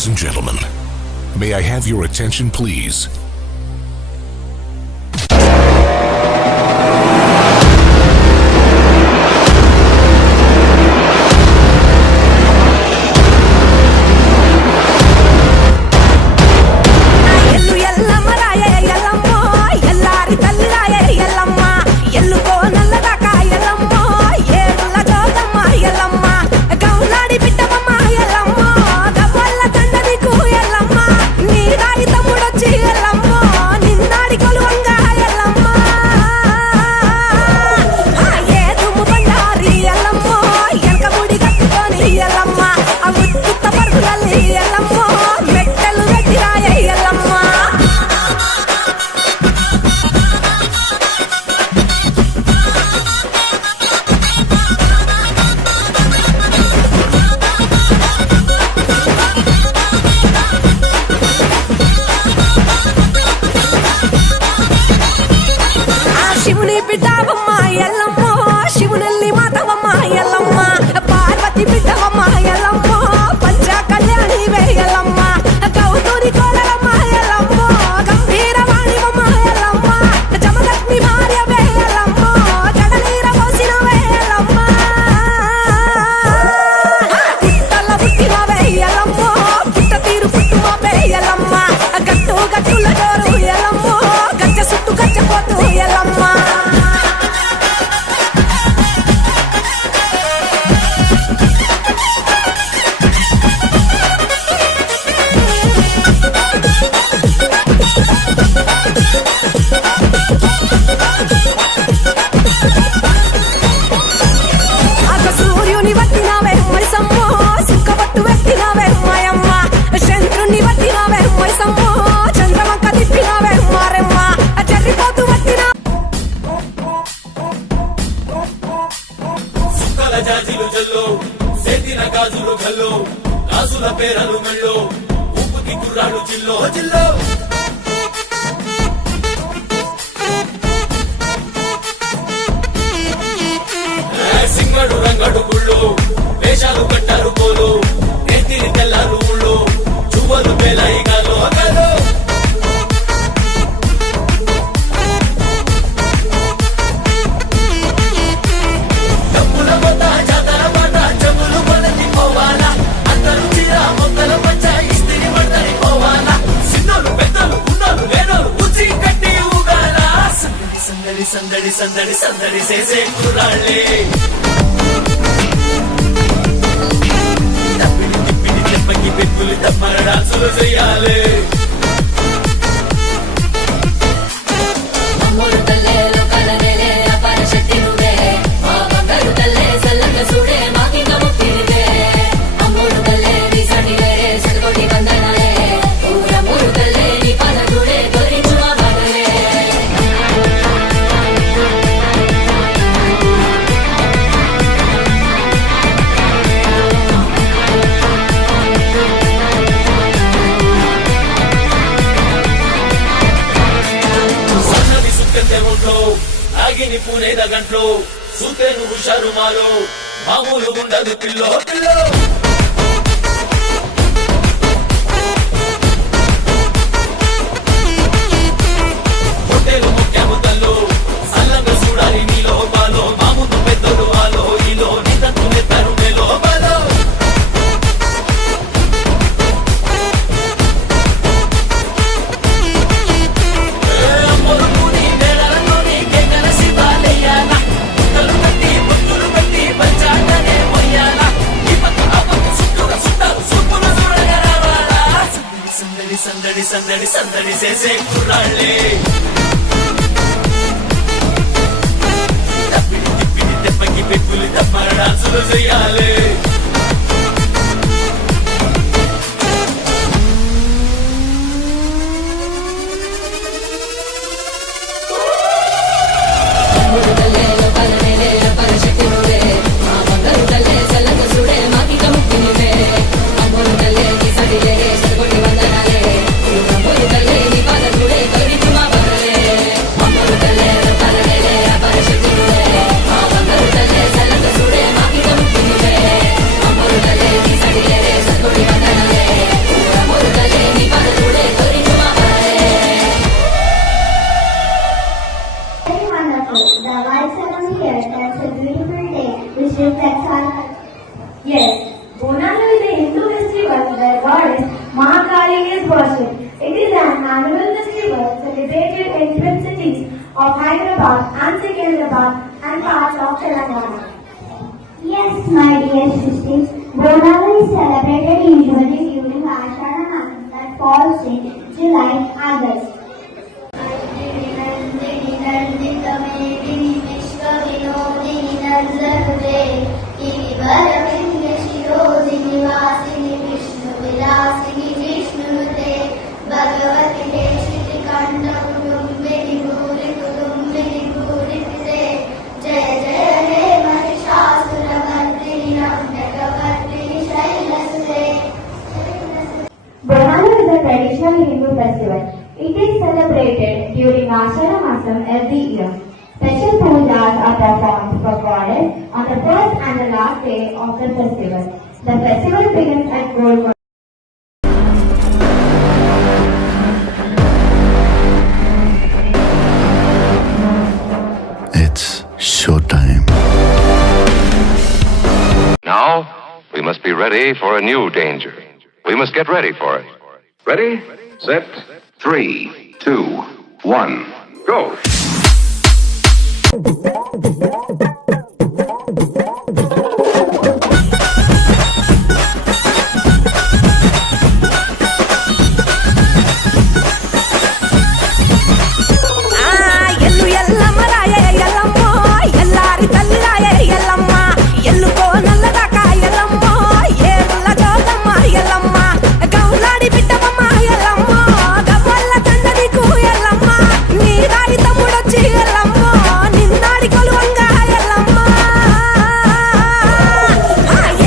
Ladies and gentlemen, may I have your attention, please? జాజీలు జల్లో సేతిన గాజులు గల్లో గాజుల పేరలు మెల్లో ఉప్పుకి కుర్రాడు చిల్లో జిల్లో సింగడు రంగడు గుళ్ళు వేషాలు కట్టారు పోలు నేతిని తెల్లారు ఊళ్ళు చువ్వలు పేలాయి గాలో గాలో సందడి సందడి సందడి చేసే కుర్రాళ్ళే తప్పిడి తిప్పిడి తెప్పకి పెట్టులు తప్పన డాన్సులు చేయాలి ఆగిని పూనేద గంట్లో సూతేను హుషారు మాలో మామూలు ఉండదు పిల్లో పిల్లో హోటేలు ముఖ్యము తల్లో సల్లంగా చూడాలి నీలో బాలో మామూలు పెద్దలు ఆలో ఈలో నితంతు నెత్తారు మేలో బాలో సందడి సందడి సందడి చేసే కుర్రాళ్ళే తప్పిడి తిప్పిడి తెప్పకి పెట్టులు తప్పన డాన్సులు చేయాలి reflects our culture. Yes, Bonalu is a Hindu festival where goddess Mahakali is worshipped. It is an annual festival celebrated in twin cities of Hyderabad and Secunderabad and parts of Telangana. Yes, my dear sisters, Bonalu is celebrated usually during Ashada month that falls in July, August. Bonalu is a traditional Hindu festival. It is celebrated during Ashara Masam every year. Special pujas are performed for goddess on the first and the last day of the festival. The festival begins at Golconda. It's showtime. Now, we must be ready for a new danger. We must get ready for it. Ready, set, 3, 2, 1, go. ఎల్లు ఎల్లమ్మరాయ ఎల్లమ్మ ఎల్లారి తల్లిరాయ ఎల్లమ్మ ఎల్లుకో నల్లదాక ఎల్లమ్మ ఏళ్ళ జోగమ్మ ఎల్లమ్మ గౌలాడి బిడ్డమ్మ ఎల్లమ్మ గవ్వల్ల తండ్రికి ఎల్లమ్మ నీ రాయి తమ్ముడొచ్చి ఎల్లమ్మ నిన్నాడి కొలువంగా ఎల్లమ్మ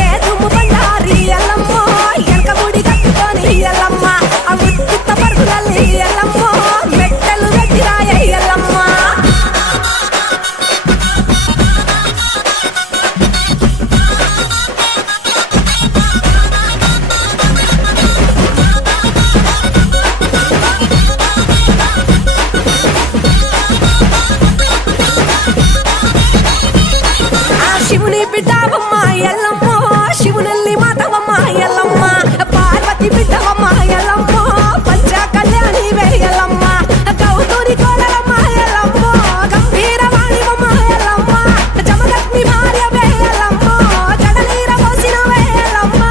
ఏ దుమ్ము బండారి ఎల్లమ్మ ఎనక ముడి కట్టుకొని ఎల్లమ్మ ఆ ముత్తిత్త పరుగులల్లి ఎల్లమ్మ మెట్టలు వెట్టిరాయ ఎల్లమ్మ ఆ శివుని బిడ్డవమ్మ ఎల్లమ్మ శివునల్లి మాతవమ్మ ఎల్లమ్మ పార్వతి బిడ్డవమ్మ ఎల్లమ్మ పంచ కళ్యాణి ఎల్లమ్మ గౌతూరి కోడలమ్మ ఎల్లమ్మ గంభీర వాణివమ్మ ఎల్లమ్మ జమదగ్ని భార్య ఎల్లమ్మ జడలీర పోసిన ఎల్లమ్మ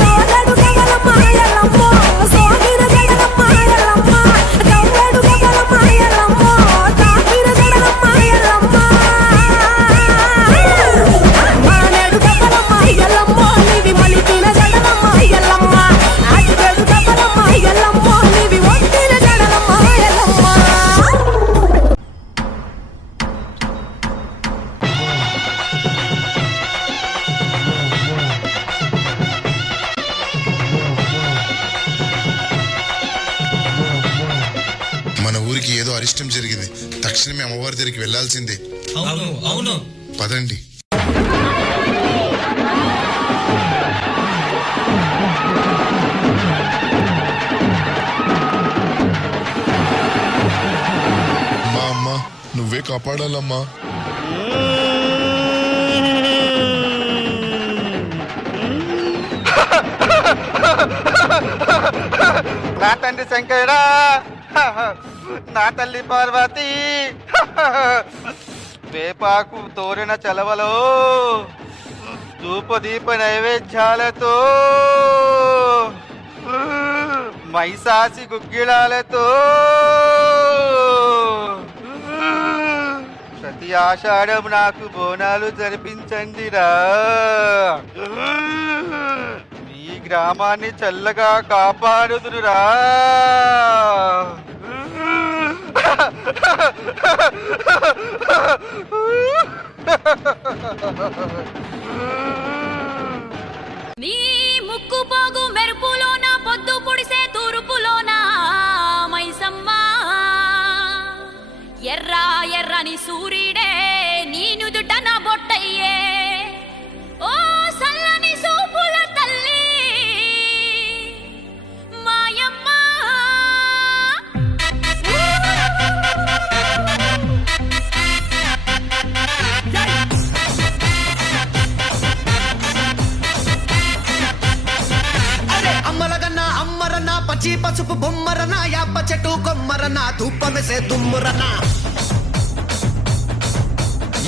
తోడడు గవలమ్మ ఎల్లమ్మ సోగిన జడలమ్మ ఎల్లమ్మ గవ్వెడు గవలమ్మ ఎల్లమ్మ తాపిన జడలమ్మ ఎల్లమ్మ మానేడు గవలమ్మ ఎల్లమ్మ నీవి మలిపిన జడలమ్మ ఎల్లమ్మ అడ్డెడు గవలమ్మ ఎల్లమ్మ నీవి ఒట్టిన జడలమ్మ ఎల్లమ్మ మన ఊరికి ఏదో అరిష్టం జరిగింది. తక్షణమే అమ్మవారి దగ్గరికి వెళ్లాల్సిందే. అవును పదండి. అమ్మా అమ్మా నువ్వే కాపాడాలమ్మా. నా తండ్రి శంకరా నా తల్లి పార్వతి వేపాకు తోరణ చలవలో ధూపదీప నైవేద్యాలతో మైసాసి గుగ్గిళాలతో ప్రతి ఆషాఢం నాకు బోనాలు జరిపించండిరా. ఈ గ్రామాన్ని చల్లగా కాపాడుదురురా. నీ ముక్కు పోగు మెరుపులోన పొద్దు పొడిసే తూర్పులోన మైసమ్మ ఎర్ర ఎర్రని సూర్యుడే నీ నుదుట నా బొట్టయ్యే ఓ సల్లని సూపుల తల్లి మాయమ్మ తుమ్మురనా ధూపమెసే తుమ్మురనా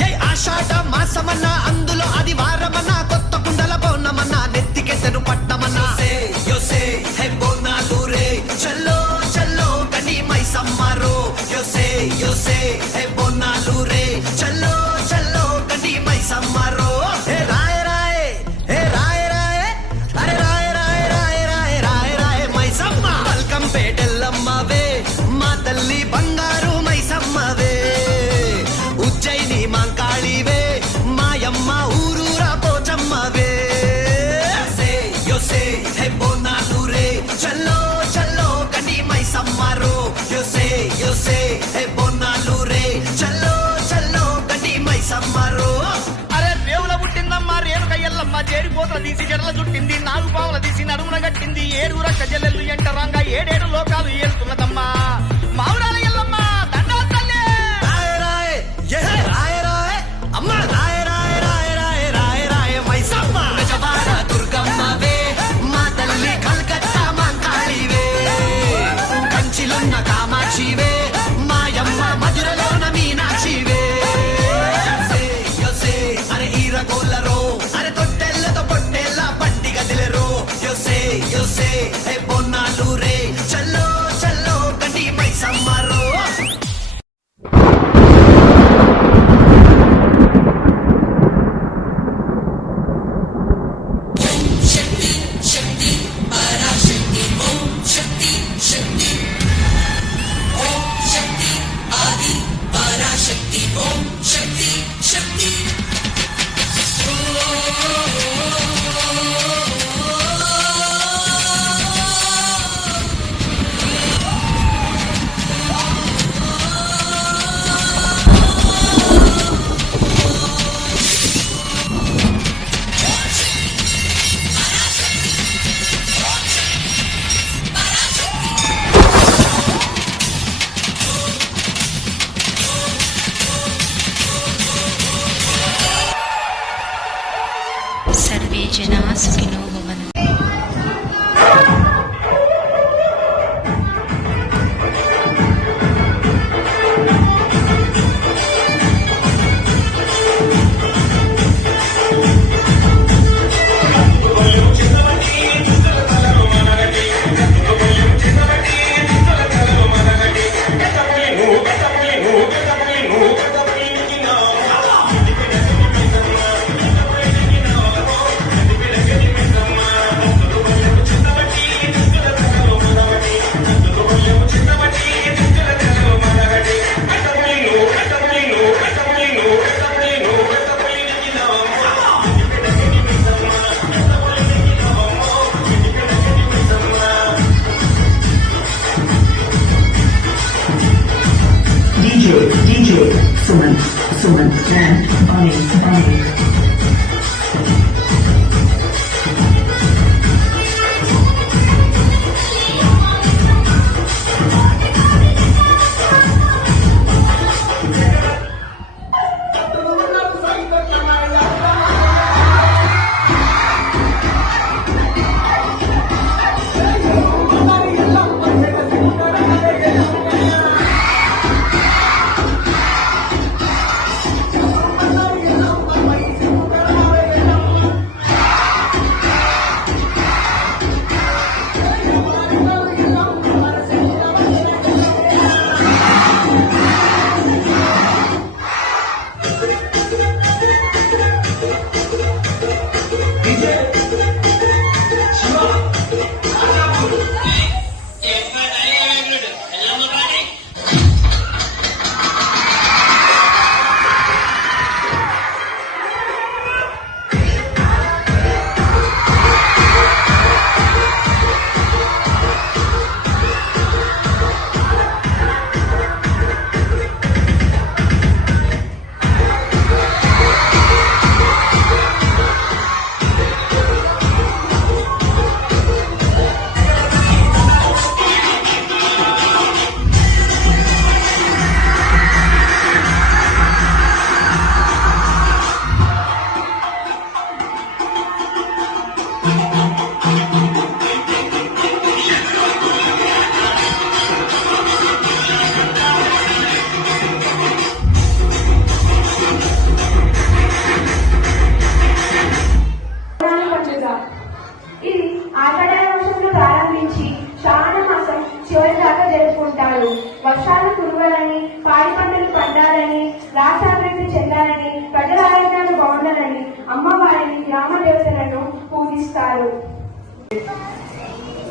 ఏ ఆషాఢ మాసమన్నా అందులో అది వారమన్నా కొత్త కుండల బోనమన్నా నెత్తికెత్తను పట్టమన్నా యోసే హే బోనాలు రే చల్లో చల్లో కని మై సమ్మారో యోసే హే బోనాలు రే చల్లో చల్లో కని మై సమ్మారో హే రాయ రాయ హే రాయ రాయ అరే రాయ రాయ రాయ రాయ రాయ రాయ మై సమ్మ వెల్కమ్ పేటెల్లమ్మవే మా తల్లి బంగారు మై సమ్మవే ఉజ్జయిని మాంకాళివే మాయమ్మ ఊరూరా పోచమ్మవే యోసే హే బోనాలు రే చల్లో చల్లో కని మై సమ్మారో యోసే హే బోనాలు రే చల్లో చల్లో కని మై సమ్మారో అరే రేవుల పుట్టిందమ్మా రేణుక ఎల్లమ్మ చేరిపోతల తీసి జడల చుట్టింది నాలుగు పావుల తీసి నడుమున గట్టింది ఏడుగుర కజలెల్లు ఎంటరంగా ఏడేడు లోకాలు ఏలుతున్నదమ్మా మావురాల ఎల్లమ్మ దండాలు తల్లి రాయ రాయ ఏ రాయ రాయ అమ్మ రాయ రాయ రాయ రాయ రాయ రాయ మై సమ్మ గజవాడ దుర్గమ్మవే మా తల్లి కల్కత్తా మాంకాళివే కంచిలున్న కామాక్షివే మాయమ్మ మధురలోన మీనాక్షివే యోసే అరే ఈరగోళ్ళరో అరే తొట్టెల్లతో పొట్టెల్ల పండిగ దిలెరో యోసే హే బోనాలు రే చల్లో చల్లో గండి మై సమ్మారో सर्वे जनाः सुखिनो भवन्तु। DJ Suman and Bunny.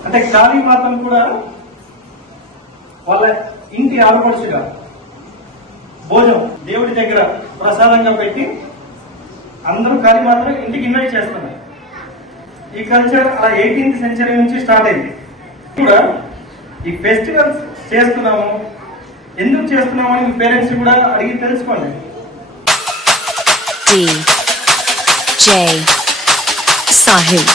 అంటే కాళీమాతను కూడా వాళ్ళ ఇంటి ఆడపడుచుగా భోజనం దేవుడి దగ్గర ప్రసాదంగా పెట్టి అందరూ కాళీమాతను ఇంటికి ఇన్వైట్ చేస్తున్నారు. ఈ కల్చర్ అలా 18th సెంచరీ నుంచి స్టార్ట్ అయింది. కూడా ఈ ఫెస్టివల్స్ చేస్తున్నాము, ఎందుకు చేస్తున్నాము అని మీ పేరెంట్స్ కూడా అడిగి తెలుసుకోండి. DJ Sahil.